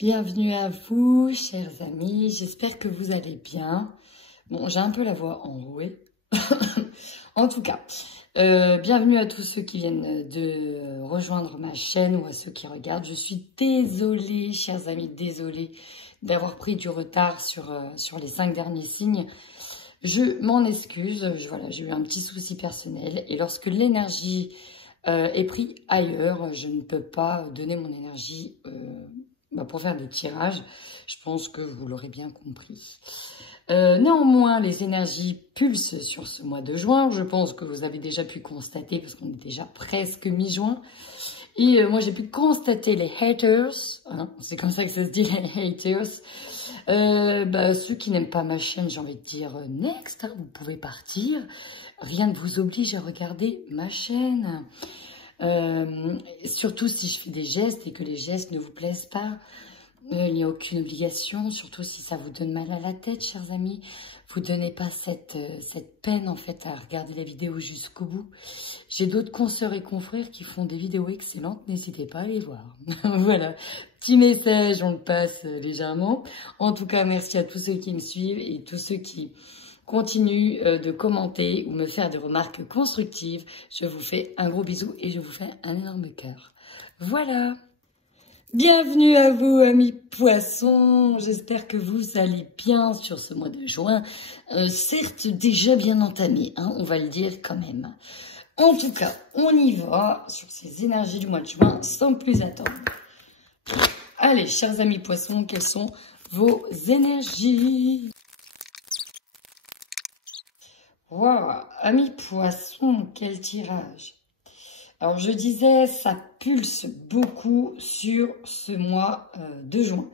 Bienvenue à vous, chers amis. J'espère que vous allez bien. Bon, j'ai un peu la voix enrouée. En tout cas, bienvenue à tous ceux qui viennent de rejoindre ma chaîne ou à ceux qui regardent. Je suis désolée, chers amis, désolée d'avoir pris du retard sur les 5 derniers signes. Je m'en excuse. Voilà, j'ai eu un petit souci personnel. Et lorsque l'énergie est prise ailleurs, je ne peux pas donner mon énergie pour faire des tirages. Je pense que vous l'aurez bien compris. Néanmoins, les énergies pulsent sur ce mois de juin. Je pense que vous avez déjà pu constater, parce qu'on est déjà presque mi-juin. Et moi, j'ai pu constater les haters. Hein, c'est comme ça que ça se dit, les haters. Ceux qui n'aiment pas ma chaîne, j'ai envie de dire next, hein, vous pouvez partir. Rien ne vous oblige à regarder ma chaîne. Surtout si je fais des gestes et que les gestes ne vous plaisent pas. Il n'y a aucune obligation, surtout si ça vous donne mal à la tête, chers amis. Vous ne donnez pas cette peine, en fait, à regarder la vidéo jusqu'au bout. J'ai d'autres consoeurs et confrères qui font des vidéos excellentes. N'hésitez pas à les voir. Voilà. Petit message, on le passe légèrement. En tout cas, merci à tous ceux qui me suivent et tous ceux qui continuent de commenter ou me faire des remarques constructives. Je vous fais un gros bisou et je vous fais un énorme cœur. Voilà. Bienvenue à vous, amis poissons. J'espère que vous allez bien sur ce mois de juin. Certes, déjà bien entamé, hein, on va le dire quand même. En tout cas, on y va sur ces énergies du mois de juin sans plus attendre. Allez, chers amis poissons, quelles sont vos énergies? Waouh, amis poissons, quel tirage! Alors, je disais, ça pulse beaucoup sur ce mois de juin.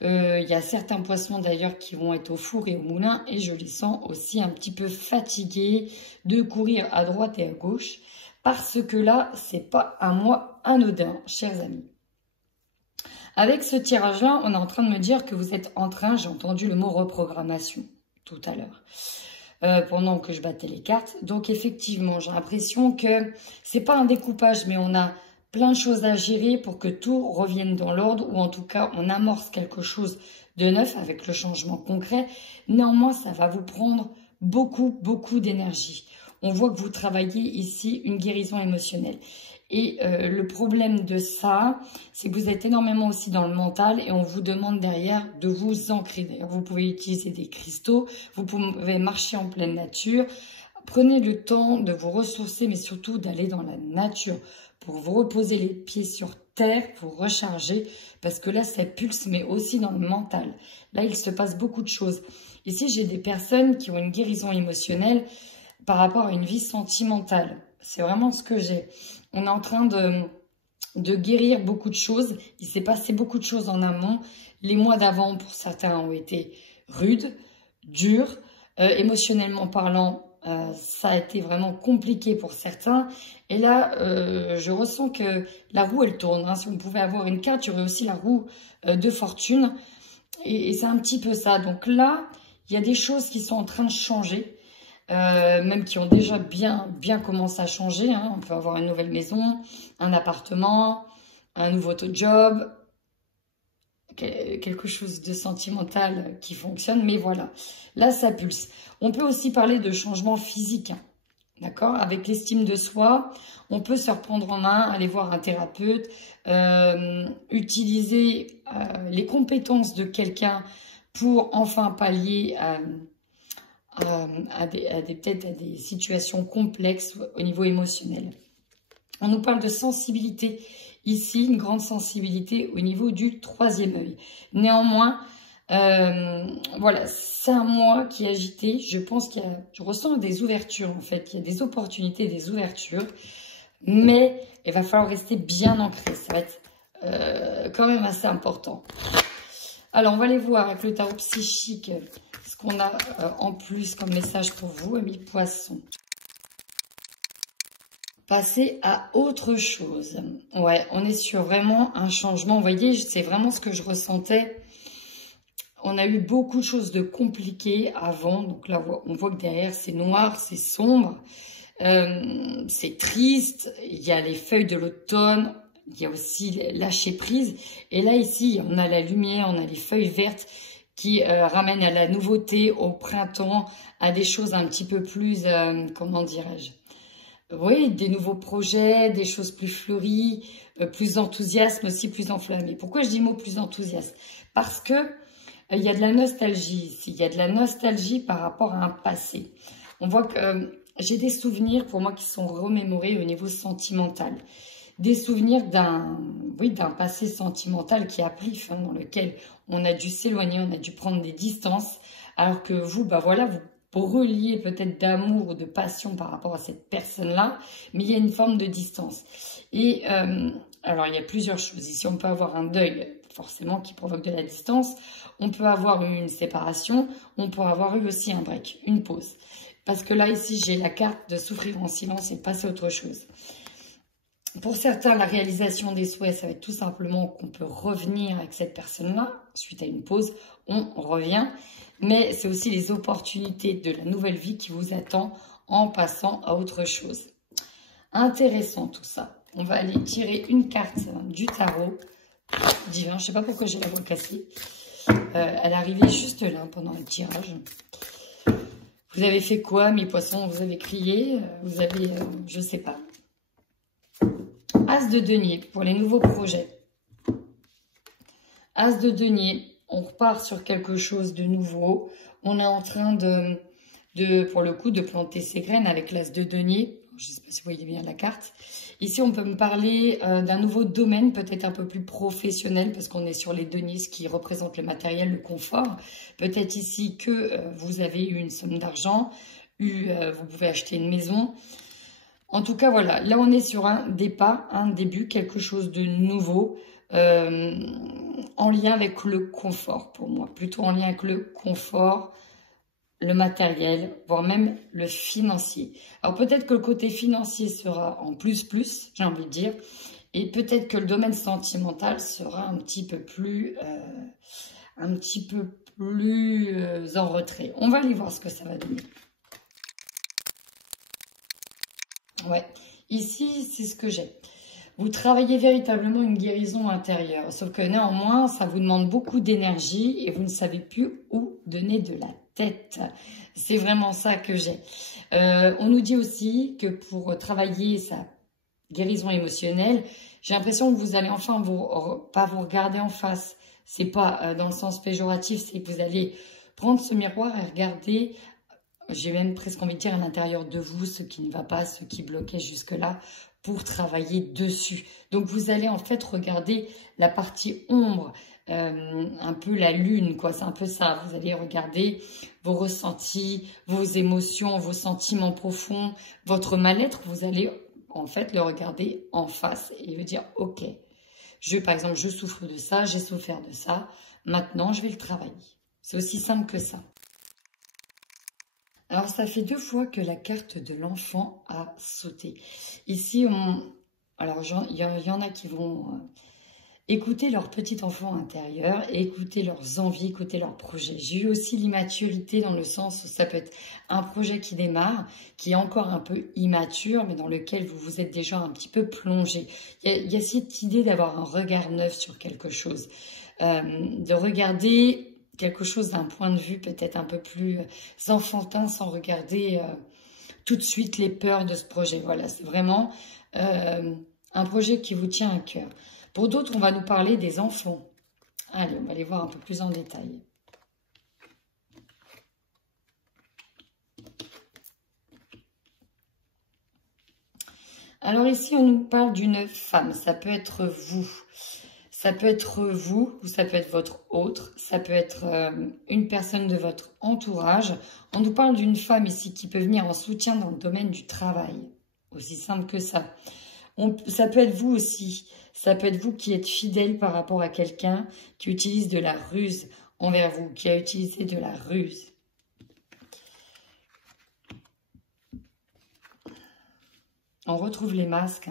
Il y a certains poissons d'ailleurs qui vont être au four et au moulin et je les sens aussi un petit peu fatigués de courir à droite et à gauche parce que là, c'est pas un mois anodin, chers amis. Avec ce tirage-là, on est en train de me dire que vous êtes en train, j'ai entendu le mot reprogrammation tout à l'heure. Pendant que je battais les cartes. Donc effectivement, j'ai l'impression que c'est pas un découpage, mais on a plein de choses à gérer pour que tout revienne dans l'ordre, ou en tout cas, on amorce quelque chose de neuf avec le changement concret. Néanmoins, ça va vous prendre beaucoup d'énergie. On voit que vous travaillez ici une guérison émotionnelle. Et le problème de ça, c'est que vous êtes énormément aussi dans le mental et on vous demande derrière de vous ancrer. D'ailleurs, vous pouvez utiliser des cristaux, vous pouvez marcher en pleine nature. Prenez le temps de vous ressourcer, mais surtout d'aller dans la nature pour vous reposer les pieds sur terre, pour recharger, parce que là, ça pulse, mais aussi dans le mental. Là, il se passe beaucoup de choses. Ici, j'ai des personnes qui ont une guérison émotionnelle par rapport à une vie sentimentale. C'est vraiment ce que j'ai. On est en train de guérir beaucoup de choses. Il s'est passé beaucoup de choses en amont. Les mois d'avant, pour certains, ont été rudes, durs. Émotionnellement parlant, ça a été vraiment compliqué pour certains. Et là, je ressens que la roue, elle tourne. Hein. Si on pouvait avoir une carte, il y aurait aussi la roue de fortune. Et c'est un petit peu ça. Donc là, il y a des choses qui sont en train de changer. Même qui ont déjà bien commencé à changer. Hein. On peut avoir une nouvelle maison, un appartement, un nouveau job, quelque chose de sentimental qui fonctionne. Mais voilà, là, ça pulse. On peut aussi parler de changement physique. Hein. D'accord? Avec l'estime de soi, on peut se reprendre en main, aller voir un thérapeute, utiliser les compétences de quelqu'un pour enfin pallier peut-être à des situations complexes au niveau émotionnel. On nous parle de sensibilité ici, une grande sensibilité au niveau du 3e œil. Néanmoins, voilà, c'est un mois qui est agité. Je pense je ressens des ouvertures en fait, il y a des opportunités, des ouvertures, mais il va falloir rester bien ancré. Ça va être quand même assez important. Alors, on va aller voir avec le tarot psychique ce qu'on a en plus comme message pour vous, amis poissons. Passer à autre chose. Ouais, on est sur vraiment un changement. Vous voyez, c'est vraiment ce que je ressentais. On a eu beaucoup de choses de compliquées avant. Donc là, on voit que derrière, c'est noir, c'est sombre. C'est triste. Il y a les feuilles de l'automne. il y a aussi lâcher prise. Et là, ici, on a la lumière, on a les feuilles vertes qui ramènent à la nouveauté, au printemps, à des choses un petit peu plus, comment dirais-je, oui, des nouveaux projets, des choses plus fleuries, plus enthousiasme aussi, plus enflammé. Pourquoi je dis mot plus enthousiaste? Parce que il y a de la nostalgie ici. Il y a de la nostalgie par rapport à un passé. On voit que j'ai des souvenirs pour moi qui sont remémorés au niveau sentimental. Des souvenirs d'un passé sentimental qui a pris, dans lequel on a dû s'éloigner, on a dû prendre des distances. Alors que vous, bah voilà, vous reliez peut-être d'amour ou de passion par rapport à cette personne-là, mais il y a une forme de distance. Et alors, il y a plusieurs choses. Ici, on peut avoir un deuil, forcément, qui provoque de la distance. On peut avoir eu une séparation. On peut avoir eu aussi un break, une pause. Parce que là, ici, j'ai la carte de souffrir en silence et de passer à autre chose. Pour certains, la réalisation des souhaits, ça va être tout simplement qu'on peut revenir avec cette personne-là. Suite à une pause, on revient. Mais c'est aussi les opportunités de la nouvelle vie qui vous attend en passant à autre chose. Intéressant tout ça. On va aller tirer une carte du tarot divin. Je ne sais pas pourquoi j'ai la voix cassée. Elle est arrivée juste là pendant le tirage. Vous avez fait quoi, mes poissons? Vous avez crié? Vous avez... je ne sais pas. As de denier pour les nouveaux projets. As de denier. On repart sur quelque chose de nouveau. On est en train pour le coup, de planter ses graines avec l'as de denier. Je ne sais pas si vous voyez bien la carte. Ici, on peut me parler d'un nouveau domaine, peut-être un peu plus professionnel, parce qu'on est sur les deniers, ce qui représente le matériel, le confort. Peut-être ici que vous avez eu une somme d'argent, vous pouvez acheter une maison. En tout cas, voilà. Là, on est sur un départ, un début, quelque chose de nouveau. En lien avec le confort pour moi, plutôt en lien avec le confort, le matériel, voire même le financier. Alors peut-être que le côté financier sera en plus, j'ai envie de dire, et peut-être que le domaine sentimental sera un petit peu plus en retrait. On va aller voir ce que ça va donner. Ouais, ici c'est ce que j'ai. Vous travaillez véritablement une guérison intérieure, sauf que néanmoins, ça vous demande beaucoup d'énergie et vous ne savez plus où donner de la tête. C'est vraiment ça que j'ai. On nous dit aussi que pour travailler sa guérison émotionnelle, j'ai l'impression que vous allez enfin pas vous regarder en face. C'est pas dans le sens péjoratif, c'est que vous allez prendre ce miroir et regarder, j'ai même presque envie de dire à l'intérieur de vous, ce qui ne va pas, ce qui bloquait jusque-là, pour travailler dessus. Donc, vous allez en fait regarder la partie ombre, un peu la lune, quoi. C'est un peu ça. Vous allez regarder vos ressentis, vos émotions, vos sentiments profonds, votre mal-être. Vous allez en fait le regarder en face et vous dire, ok, par exemple, je souffre de ça, j'ai souffert de ça. Maintenant, je vais le travailler. C'est aussi simple que ça. Alors, ça fait 2 fois que la carte de l'enfant a sauté. Ici, alors il y en a qui vont écouter leur petit enfant intérieur, écouter leurs envies, écouter leurs projets. J'ai eu aussi l'immaturité dans le sens où ça peut être un projet qui démarre, qui est encore un peu immature, mais dans lequel vous vous êtes déjà un petit peu plongé. Il y a cette idée d'avoir un regard neuf sur quelque chose, de regarder quelque chose d'un point de vue peut-être un peu plus enfantin sans regarder tout de suite les peurs de ce projet. Voilà, c'est vraiment un projet qui vous tient à cœur. Pour d'autres, on va nous parler des enfants. Allez, on va les voir un peu plus en détail. Alors ici, on nous parle d'une femme. Ça peut être vous. Ça peut être vous ou ça peut être votre autre. Ça peut être une personne de votre entourage. On nous parle d'une femme ici qui peut venir en soutien dans le domaine du travail. Aussi simple que ça. Ça peut être vous aussi. Ça peut être vous qui êtes fidèle par rapport à quelqu'un qui utilise de la ruse envers vous, qui a utilisé de la ruse. On retrouve les masques.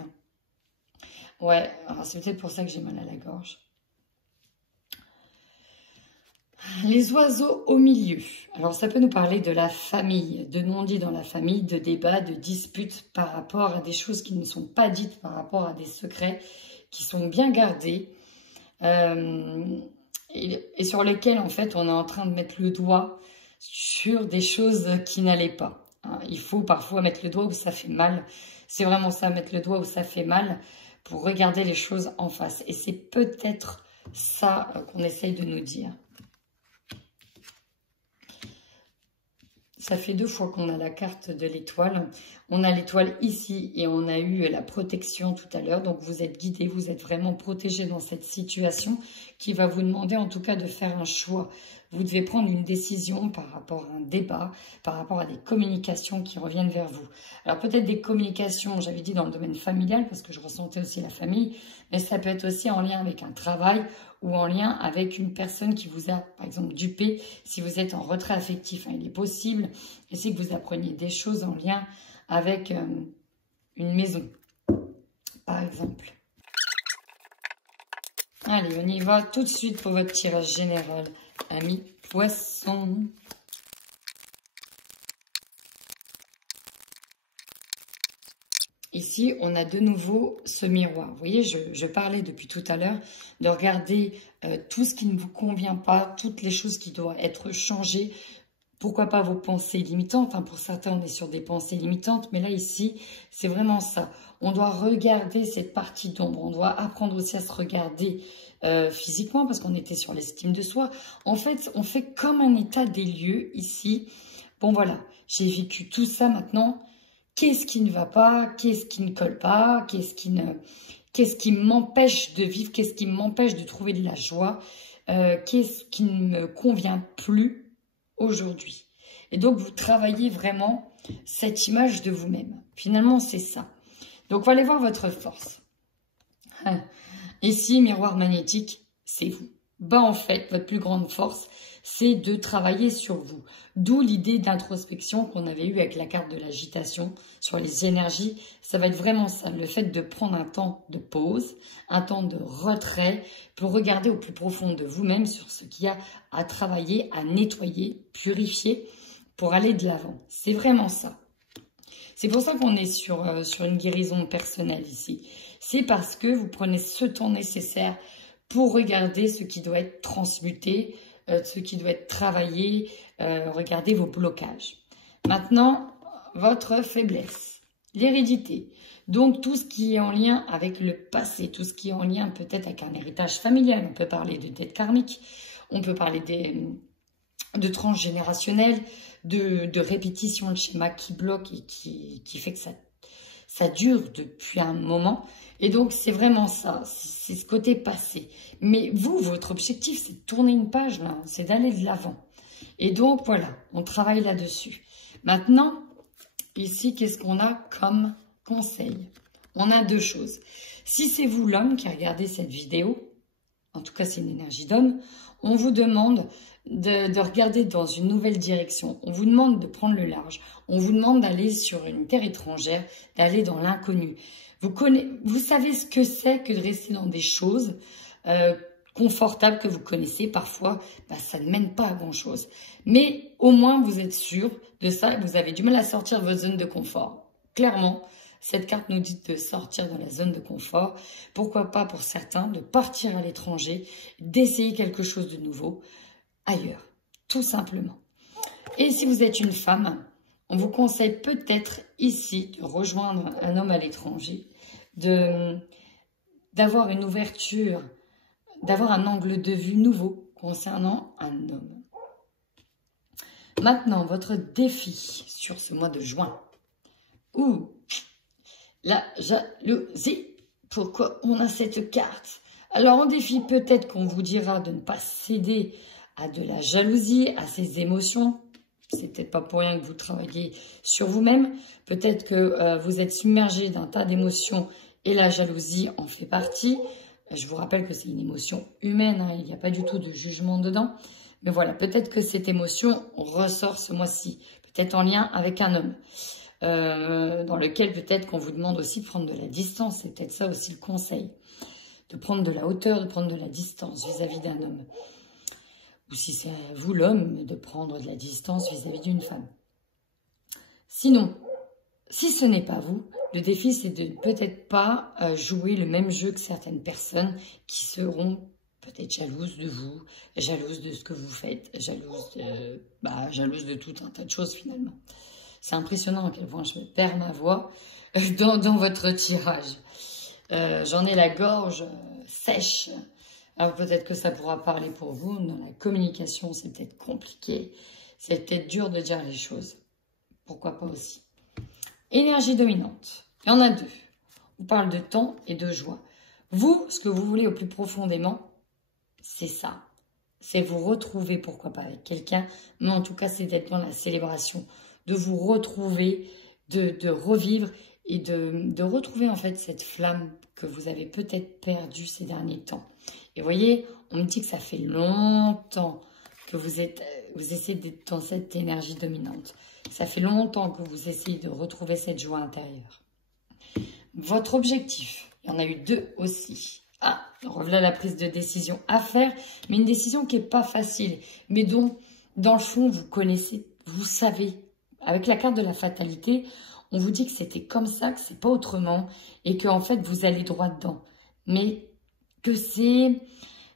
Ouais, c'est peut-être pour ça que j'ai mal à la gorge. Les oiseaux au milieu. Alors, ça peut nous parler de la famille, de non-dits dans la famille, de débats, de disputes par rapport à des choses qui ne sont pas dites, par rapport à des secrets qui sont bien gardés et sur lesquels, en fait, on est en train de mettre le doigt sur des choses qui n'allaient pas. Hein. Il faut parfois mettre le doigt où ça fait mal. C'est vraiment ça, mettre le doigt où ça fait mal pour regarder les choses en face. Et c'est peut-être ça qu'on essaye de nous dire. Ça fait 2 fois qu'on a la carte de l'étoile. On a l'étoile ici et on a eu la protection tout à l'heure. Donc, vous êtes guidé, vous êtes vraiment protégé dans cette situation qui va vous demander en tout cas de faire un choix. Vous devez prendre une décision par rapport à un débat, par rapport à des communications qui reviennent vers vous. Alors, peut-être des communications, j'avais dit dans le domaine familial parce que je ressentais aussi la famille, mais ça peut être aussi en lien avec un travail ou en lien avec une personne qui vous a, par exemple, dupé, si vous êtes en retrait affectif. Hein, il est possible, et c'est que vous appreniez des choses en lien avec une maison, par exemple. Allez, on y va tout de suite pour votre tirage général, amis poissons. Ici, on a de nouveau ce miroir. Vous voyez, je parlais depuis tout à l'heure de regarder tout ce qui ne vous convient pas, toutes les choses qui doivent être changées. Pourquoi pas vos pensées limitantes, hein. Pour certains, on est sur des pensées limitantes, mais là, ici, c'est vraiment ça. On doit regarder cette partie d'ombre. On doit apprendre aussi à se regarder physiquement parce qu'on était sur l'estime de soi. En fait, on fait comme un état des lieux ici. Bon, voilà, j'ai vécu tout ça maintenant. Qu'est-ce qui ne va pas? Qu'est-ce qui ne colle pas? Qu'est-ce qui m'empêche de vivre? Qu'est-ce qui m'empêche de trouver de la joie? Qu'est-ce qui ne me convient plus aujourd'hui? Et donc, vous travaillez vraiment cette image de vous-même. Finalement, c'est ça. Donc, on va aller voir votre force. Ici, miroir magnétique, c'est vous. Bah, en fait, votre plus grande force, c'est de travailler sur vous. D'où l'idée d'introspection qu'on avait eue avec la carte de l'agitation sur les énergies. Ça va être vraiment ça, le fait de prendre un temps de pause, un temps de retrait pour regarder au plus profond de vous-même sur ce qu'il y a à travailler, à nettoyer, purifier pour aller de l'avant. C'est vraiment ça. C'est pour ça qu'on est sur une guérison personnelle ici. C'est parce que vous prenez ce temps nécessaire pour regarder ce qui doit être transmuté, ce qui doit être travaillé, regardez vos blocages. Maintenant, votre faiblesse, l'hérédité. Donc, tout ce qui est en lien avec le passé, tout ce qui est en lien peut-être avec un héritage familial. On peut parler de dette karmique, on peut parler de transgénérationnel, de répétition de schéma qui bloque et qui fait que ça dure depuis un moment. Et donc, c'est vraiment ça, c'est ce côté passé. Mais vous, votre objectif, c'est de tourner une page, là, c'est d'aller de l'avant. Et donc, voilà, on travaille là-dessus. Maintenant, ici, qu'est-ce qu'on a comme conseil? On a 2 choses. Si c'est vous, l'homme, qui regardez cette vidéo, en tout cas, c'est une énergie d'homme, on vous demande de regarder dans une nouvelle direction. On vous demande de prendre le large. On vous demande d'aller sur une terre étrangère, d'aller dans l'inconnu. Vous savez ce que c'est que de rester dans des choses confortables que vous connaissez. Parfois, ça ne mène pas à grand-chose. Mais au moins, vous êtes sûr de ça. Vous avez du mal à sortir de votre zone de confort. Clairement, cette carte nous dit de sortir de la zone de confort. Pourquoi pas pour certains de partir à l'étranger, d'essayer quelque chose de nouveau ailleurs, tout simplement. Et si vous êtes une femme, on vous conseille peut-être ici de rejoindre un homme à l'étranger, d'avoir une ouverture, d'avoir un angle de vue nouveau concernant un homme. Maintenant, votre défi sur ce mois de juin. Ouh, la jalousie. Pourquoi on a cette carte? Alors, en défi, peut-être qu'on vous dira de ne pas céder à de la jalousie, à ses émotions. C'est peut-être pas pour rien que vous travaillez sur vous-même. Peut-être que vous êtes submergé d'un tas d'émotions et la jalousie en fait partie. Je vous rappelle que c'est une émotion humaine, hein, il n'y a pas du tout de jugement dedans. Mais voilà, peut-être que cette émotion ressort ce mois-ci, peut-être en lien avec un homme, dans lequel peut-être qu'on vous demande aussi de prendre de la distance. C'est peut-être ça aussi le conseil, de prendre de la hauteur, de prendre de la distance vis-à-vis d'un homme. Ou si c'est à vous l'homme, de prendre de la distance vis-à-vis d'une femme. Sinon, Si ce n'est pas vous, le défi, c'est de peut-être pas jouer le même jeu que certaines personnes qui seront peut-être jalouses de vous, jalouses de ce que vous faites, jalouses de tout un tas de choses finalement. C'est impressionnant à quel point je perds ma voix dans votre tirage. J'en ai la gorge sèche. Alors peut-être que ça pourra parler pour vous. Dans la communication, c'est peut-être compliqué. C'est peut-être dur de dire les choses. Pourquoi pas aussi. Énergie dominante. Il y en a deux. On parle de temps et de joie. Vous, ce que vous voulez au plus profondément, c'est ça. C'est vous retrouver, pourquoi pas avec quelqu'un, mais en tout cas, c'est d'être dans la célébration, de vous retrouver, de revivre et de retrouver en fait cette flamme que vous avez peut-être perdue ces derniers temps. Et vous voyez, on me dit que ça fait longtemps que vous essayez d'être dans cette énergie dominante. Ça fait longtemps que vous essayez de retrouver cette joie intérieure. Votre objectif, il y en a eu deux aussi. Ah, revoilà la prise de décision à faire, mais une décision qui n'est pas facile, mais dont, dans le fond, vous connaissez, vous savez. Avec la carte de la fatalité, on vous dit que c'était comme ça, que c'est pas autrement, et que en fait, vous allez droit dedans. Mais que c'est...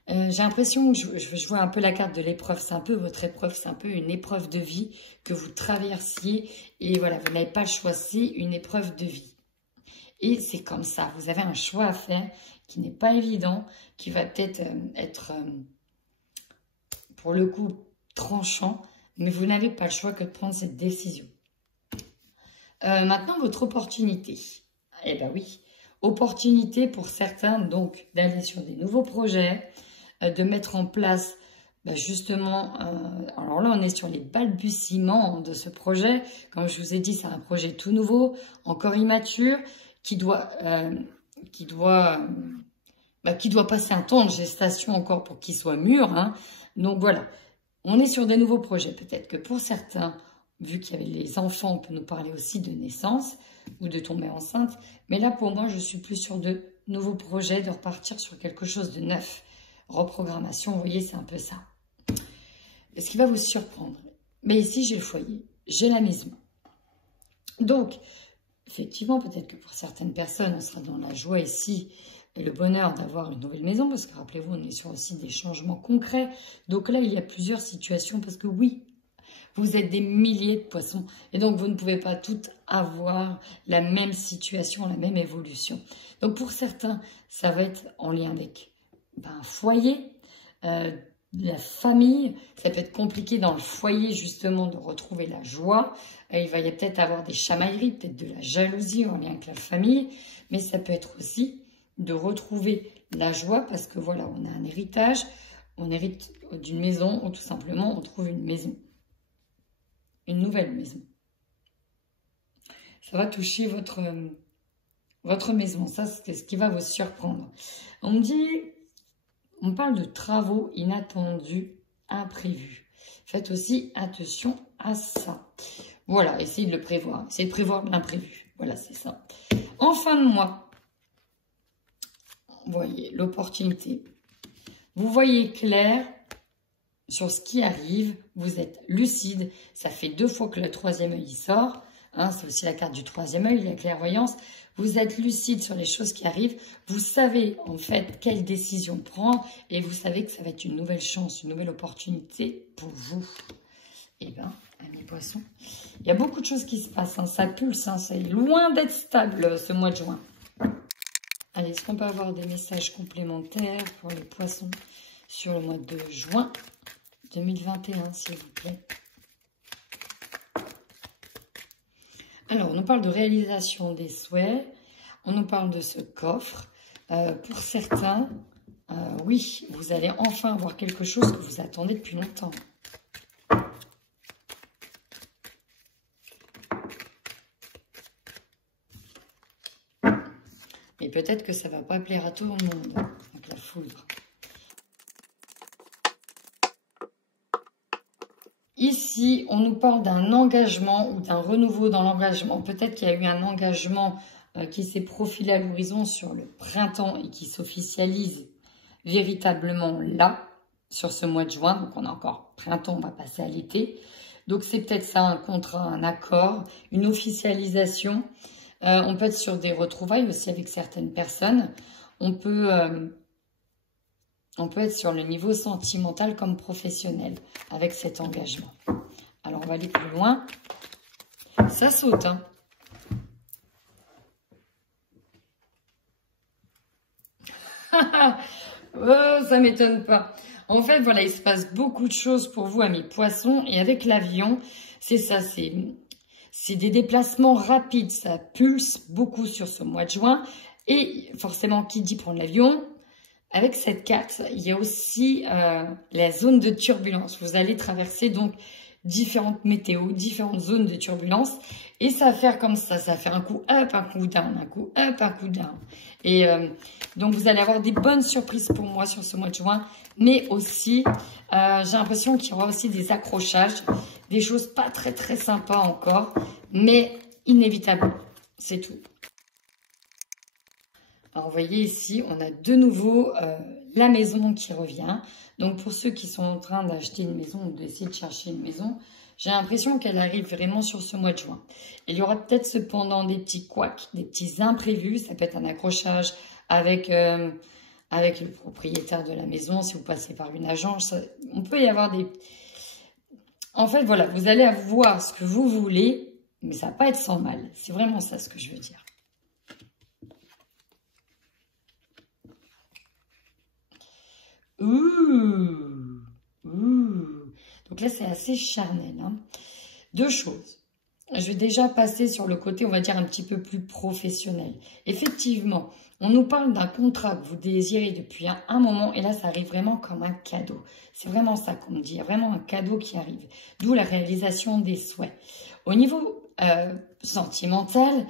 j'ai l'impression que je vois un peu la carte de l'épreuve, c'est un peu votre épreuve, c'est un peu une épreuve de vie que vous traversiez, et voilà, vous n'avez pas le choix, c'est une épreuve de vie. Et c'est comme ça, vous avez un choix à faire qui n'est pas évident, qui va peut-être être, pour le coup, tranchant, mais vous n'avez pas le choix que de prendre cette décision. Maintenant, votre opportunité. Eh bien oui, opportunité pour certains, donc, d'aller sur des nouveaux projets, de mettre en place, justement, alors là, on est sur les balbutiements de ce projet. Comme je vous ai dit, c'est un projet tout nouveau, encore immature, qui doit passer un temps de gestation encore pour qu'il soit mûr. Hein. Donc voilà, on est sur des nouveaux projets. Peut-être que pour certains, vu qu'il y avait les enfants, on peut nous parler aussi de naissance ou de tomber enceinte. Mais là, pour moi, je suis plus sur de nouveaux projets, de repartir sur quelque chose de neuf. Reprogrammation, vous voyez, c'est un peu ça. Ce qui va vous surprendre. Mais ici, j'ai le foyer, j'ai la maison. Donc, effectivement, peut-être que pour certaines personnes, on sera dans la joie ici et le bonheur d'avoir une nouvelle maison, parce que rappelez-vous, on est sur aussi des changements concrets. Donc là, il y a plusieurs situations, parce que oui, vous êtes des milliers de poissons, et donc vous ne pouvez pas toutes avoir la même situation, la même évolution. Donc pour certains, ça va être en lien avec un foyer, la famille. Ça peut être compliqué dans le foyer justement de retrouver la joie. Il va y peut-être avoir des chamailleries, peut-être de la jalousie en lien avec la famille, mais ça peut être aussi de retrouver la joie parce que voilà, on a un héritage, on hérite d'une maison ou tout simplement on trouve une maison, une nouvelle maison. Ça va toucher votre maison, ça c'est ce qui va vous surprendre. On me parle de travaux inattendus, imprévus. Faites aussi attention à ça. Voilà, essayez de le prévoir. Essayez de prévoir l'imprévu. Voilà, c'est ça. En fin de mois, vous voyez l'opportunité. Vous voyez clair sur ce qui arrive. Vous êtes lucide. Ça fait 2 fois que le troisième œil sort. Hein, c'est aussi la carte du troisième œil, la clairvoyance. Vous êtes lucide sur les choses qui arrivent. Vous savez en fait quelle décision prendre. Et vous savez que ça va être une nouvelle chance, une nouvelle opportunité pour vous. Eh bien, amis poissons, il y a beaucoup de choses qui se passent. Hein. Ça pulse, hein, c'est loin d'être stable ce mois de juin. Allez, est-ce qu'on peut avoir des messages complémentaires pour les poissons sur le mois de juin 2021, s'il vous plaît? Alors, on nous parle de réalisation des souhaits. On nous parle de ce coffre. Pour certains, oui, vous allez enfin avoir quelque chose que vous attendez depuis longtemps. Mais peut-être que ça ne va pas plaire à tout le monde, avec la foudre. Ici, on nous parle d'un engagement ou d'un renouveau dans l'engagement. Peut-être qu'il y a eu un engagement qui s'est profilé à l'horizon sur le printemps et qui s'officialise véritablement là, sur ce mois de juin. Donc, on a encore printemps, on va passer à l'été. Donc, c'est peut-être ça, un contrat, un accord, une officialisation. On peut être sur des retrouvailles aussi avec certaines personnes. On peut être sur le niveau sentimental comme professionnel avec cet engagement. Alors, on va aller plus loin. Ça saute, hein. Oh, ça m'étonne pas. En fait, voilà, il se passe beaucoup de choses pour vous, amis poissons. Et avec l'avion, c'est ça, c'est des déplacements rapides. Ça pulse beaucoup sur ce mois de juin. Et forcément, qui dit prendre l'avion? Avec cette carte, il y a aussi la zone de turbulence. Vous allez traverser donc différentes météos, différentes zones de turbulence. Et ça va faire comme ça va faire un coup up, un coup down, un coup up, un coup down. Et donc, vous allez avoir des bonnes surprises pour moi sur ce mois de juin. Mais aussi, j'ai l'impression qu'il y aura aussi des accrochages, des choses pas très, très sympas encore, mais inévitables. C'est tout. Alors, vous voyez ici, on a de nouveau la maison qui revient. Donc, pour ceux qui sont en train d'acheter une maison ou d'essayer de chercher une maison, j'ai l'impression qu'elle arrive vraiment sur ce mois de juin. Il y aura peut-être cependant des petits couacs, des petits imprévus. Ça peut être un accrochage avec le propriétaire de la maison, si vous passez par une agence. On peut y avoir des... En fait, voilà, vous allez avoir ce que vous voulez, mais ça ne va pas être sans mal. C'est vraiment ça ce que je veux dire. Ouh, ouh. Donc là, c'est assez charnel, hein. Deux choses. Je vais déjà passer sur le côté, on va dire, un petit peu plus professionnel. Effectivement, on nous parle d'un contrat que vous désirez depuis un moment, et là, ça arrive vraiment comme un cadeau. C'est vraiment ça qu'on me dit, il y a vraiment un cadeau qui arrive. D'où la réalisation des souhaits. Au niveau sentimental,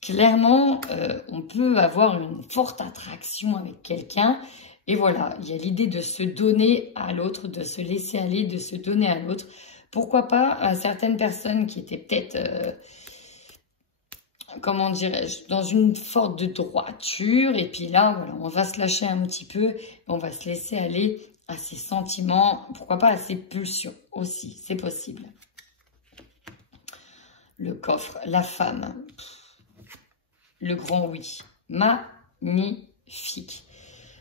clairement, on peut avoir une forte attraction avec quelqu'un. Et voilà, il y a l'idée de se donner à l'autre, de se laisser aller, de se donner à l'autre. Pourquoi pas à certaines personnes qui étaient peut-être, comment dirais-je, dans une forte de droiture. Et puis là, voilà, on va se lâcher un petit peu, on va se laisser aller à ses sentiments, pourquoi pas à ses pulsions aussi, c'est possible. Le coffre, la femme, le grand oui, magnifique.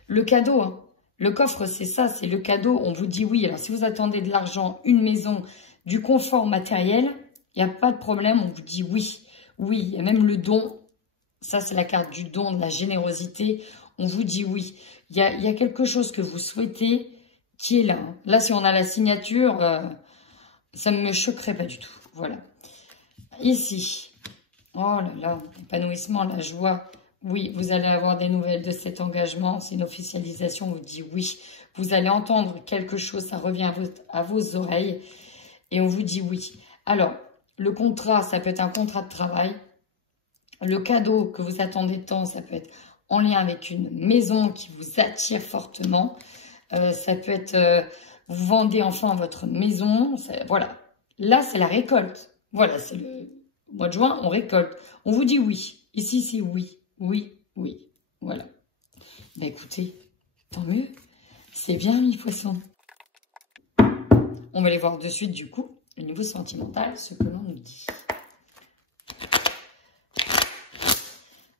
Le cadeau, hein. Le coffre, c'est ça, c'est le cadeau. On vous dit oui. Alors, si vous attendez de l'argent, une maison, du confort matériel, il n'y a pas de problème. On vous dit oui. Oui, il y a même le don. Ça, c'est la carte du don, de la générosité. On vous dit oui. Il y a quelque chose que vous souhaitez qui est là. Là, si on a la signature, ça ne me choquerait pas du tout. Voilà. Ici. Oh là là, l'épanouissement, la joie. Oui, vous allez avoir des nouvelles de cet engagement. C'est une officialisation, on vous dit oui. Vous allez entendre quelque chose, ça revient à vos oreilles. Et on vous dit oui. Alors, le contrat, ça peut être un contrat de travail. Le cadeau que vous attendez tant, ça peut être en lien avec une maison qui vous attire fortement. Ça peut être, vous vendez enfin votre maison. Voilà. Là, c'est la récolte. Voilà, c'est le mois de juin, on récolte. On vous dit oui. Ici, c'est oui. Oui, oui, voilà. Ben écoutez, tant mieux. C'est bien, mes poissons. On va aller voir de suite, du coup, au niveau sentimental, ce que l'on nous dit.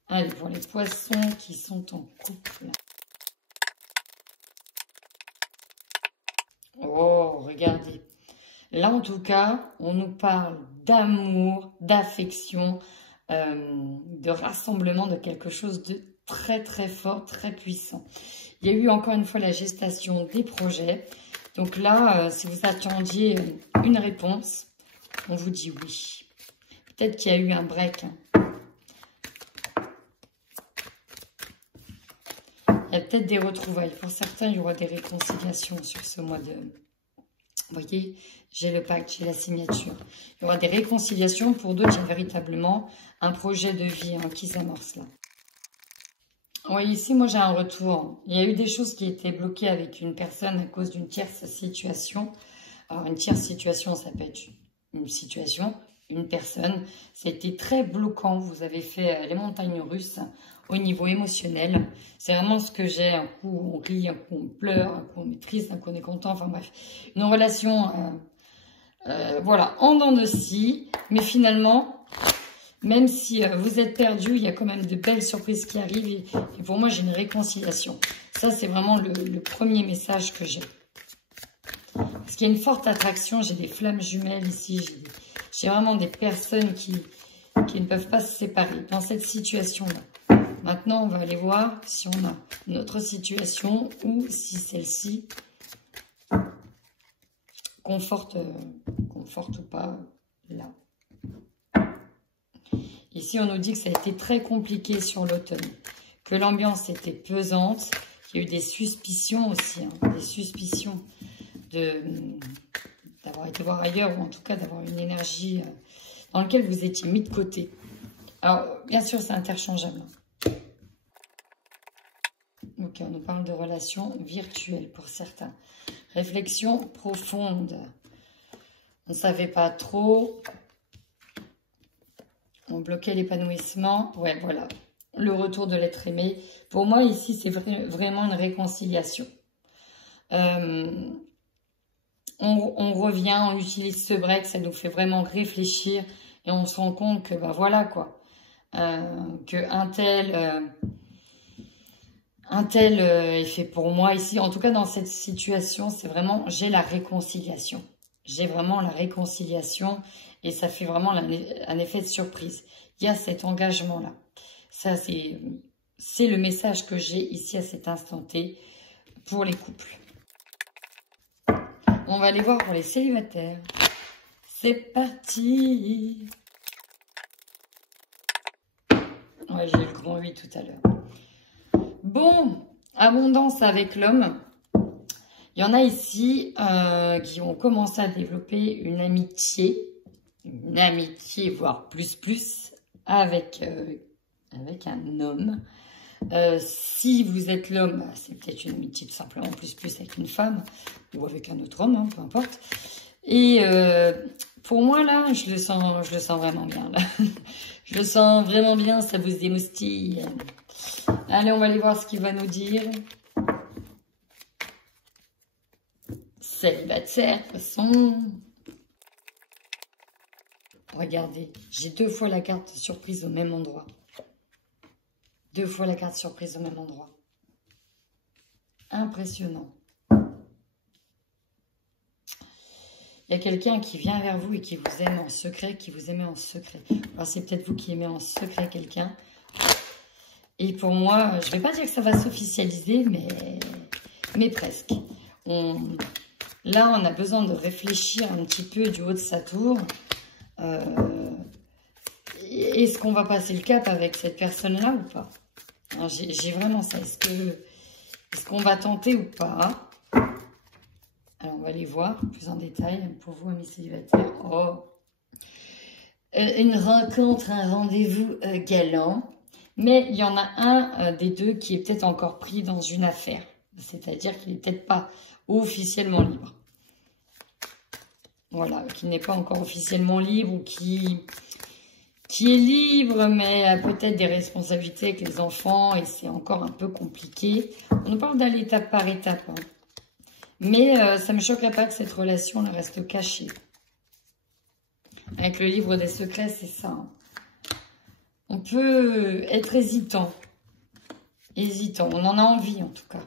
Allez, pour les poissons qui sont en couple. Oh, regardez. Là, en tout cas, on nous parle d'amour, d'affection, de rassemblement, de quelque chose de très très fort, très puissant. Il y a eu encore une fois la gestation des projets. Donc là, si vous attendiez une réponse, on vous dit oui. Peut-être qu'il y a eu un break. Il y a peut-être des retrouvailles. Pour certains, il y aura des réconciliations sur ce mois de... Vous voyez, j'ai le pacte, j'ai la signature. Il y aura des réconciliations. Pour d'autres, il y a véritablement un projet de vie qui s'amorce là. Oui, ici, moi, j'ai un retour. Il y a eu des choses qui étaient bloquées avec une personne à cause d'une tierce situation. Alors, une tierce situation, ça peut être une situation, une personne. C'était très bloquant. Vous avez fait les montagnes russes au niveau émotionnel. C'est vraiment ce que j'ai. Un coup, on rit, un coup, on pleure, un coup, on est triste, un coup, on est content. Enfin, bref. Une relation Voilà, en dents de scie. Mais finalement, même si vous êtes perdu, il y a quand même de belles surprises qui arrivent. Et pour moi, j'ai une réconciliation. Ça, c'est vraiment le premier message que j'ai. Parce qu'il y a une forte attraction. J'ai des flammes jumelles ici. J'ai vraiment des personnes qui ne peuvent pas se séparer dans cette situation-là. Maintenant, on va aller voir si on a notre situation ou si celle-ci conforte ou pas là. Ici, on nous dit que ça a été très compliqué sur l'automne, que l'ambiance était pesante, qu'il y a eu des suspicions aussi, hein, des suspicions d'avoir été voir ailleurs, ou en tout cas d'avoir une énergie dans laquelle vous étiez mis de côté. Alors, bien sûr, c'est interchangeable. Ok, on nous parle de relations virtuelles pour certains. Réflexion profonde. On ne savait pas trop. On bloquait l'épanouissement. Ouais, voilà. Le retour de l'être aimé. Pour moi, ici, c'est vraiment une réconciliation. On revient, on utilise ce break, ça nous fait vraiment réfléchir. Et on se rend compte que, bah voilà, quoi. Qu'un tel... Un tel est fait pour moi ici. En tout cas, dans cette situation, c'est vraiment, j'ai la réconciliation. J'ai vraiment la réconciliation et ça fait vraiment un effet de surprise. Il y a cet engagement-là. Ça, c'est le message que j'ai ici à cet instant T pour les couples. On va aller voir pour les célibataires. C'est parti. Ouais, j'ai eu le grand 8 tout à l'heure. Bon, abondance avec l'homme. Il y en a ici qui ont commencé à développer une amitié, voire plus, avec un homme. Si vous êtes l'homme, c'est peut-être une amitié tout simplement plus avec une femme ou avec un autre homme, hein, peu importe. Et pour moi, là, je le sens vraiment bien. Là. Je le sens vraiment bien, ça vous émoustille. Allez, on va aller voir ce qu'il va nous dire. Célibataire, de toute façon. Regardez, j'ai 2 fois la carte surprise au même endroit. 2 fois la carte surprise au même endroit. Impressionnant. Il y a quelqu'un qui vient vers vous et qui vous aime en secret, qui vous aimait en secret. Alors, c'est peut-être vous qui aimez en secret quelqu'un. Et pour moi, je ne vais pas dire que ça va s'officialiser, mais presque. Là, on a besoin de réfléchir un petit peu du haut de sa tour. Est-ce qu'on va passer le cap avec cette personne-là ou pas? J'ai vraiment ça. Est-ce qu'on va tenter ou pas? Alors, on va aller voir plus en détail pour vous, amis célibataires. Oh. Une rencontre, un rendez-vous galant. Mais il y en a un des deux qui est peut-être encore pris dans une affaire. C'est-à-dire qu'il n'est peut-être pas officiellement libre. Voilà, qui n'est pas encore officiellement libre ou qui est libre, mais a peut-être des responsabilités avec les enfants et c'est encore un peu compliqué. On nous parle d'aller étape par étape. Hein. Mais ça ne me choquerait pas que cette relation reste cachée. Avec le livre des secrets, c'est ça. Hein. On peut être hésitant. Hésitant. On en a envie, en tout cas.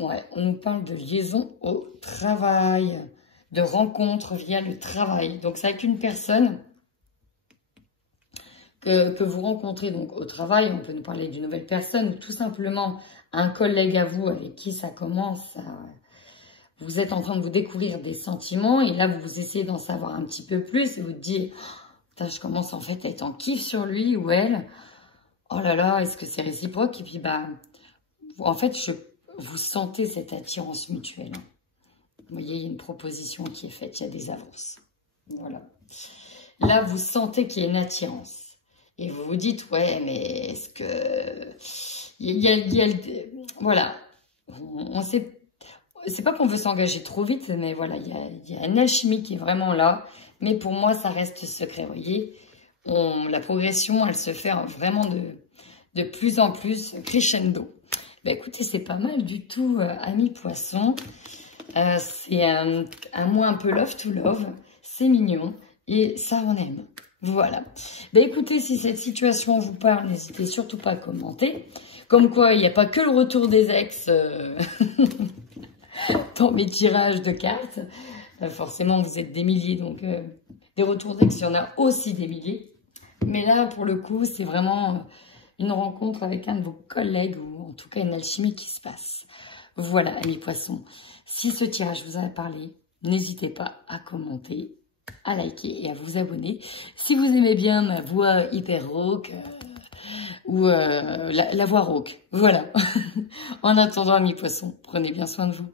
Ouais, on nous parle de liaison au travail. De rencontre via le travail. Donc, c'est avec une personne que vous rencontrez donc au travail. On peut nous parler d'une nouvelle personne ou tout simplement un collègue à vous avec qui ça commence à... Vous êtes en train de vous découvrir des sentiments et là, vous essayez d'en savoir un petit peu plus et vous dites... Je commence en fait à être en kiff sur lui ou elle. Oh là là, est-ce que c'est réciproque? Et puis, bah, en fait, vous sentez cette attirance mutuelle. Vous voyez, il y a une proposition qui est faite, il y a des avances. Voilà. Là, vous sentez qu'il y a une attirance. Et vous vous dites, ouais, mais est-ce que... Voilà. On sait... C'est pas qu'on veut s'engager trop vite, mais voilà, il y a une alchimie qui est vraiment là. Mais pour moi, ça reste secret, vous voyez. La progression, elle se fait vraiment de plus en plus crescendo. Bah, écoutez, c'est pas mal du tout, amis poissons. C'est un mois un peu love to love. C'est mignon. Et ça, on aime. Voilà. Ben écoutez, si cette situation vous parle, n'hésitez surtout pas à commenter. Comme quoi, il n'y a pas que le retour des ex dans mes tirages de cartes. Forcément, vous êtes des milliers, donc des retours d'ex, il y en a aussi des milliers. Mais là, pour le coup, c'est vraiment une rencontre avec un de vos collègues, ou en tout cas une alchimie qui se passe. Voilà, les poissons. Si ce tirage vous a parlé, n'hésitez pas à commenter, à liker et à vous abonner. Si vous aimez bien ma voix hyper rauque ou la voix rauque. Voilà. En attendant, mes poissons, prenez bien soin de vous.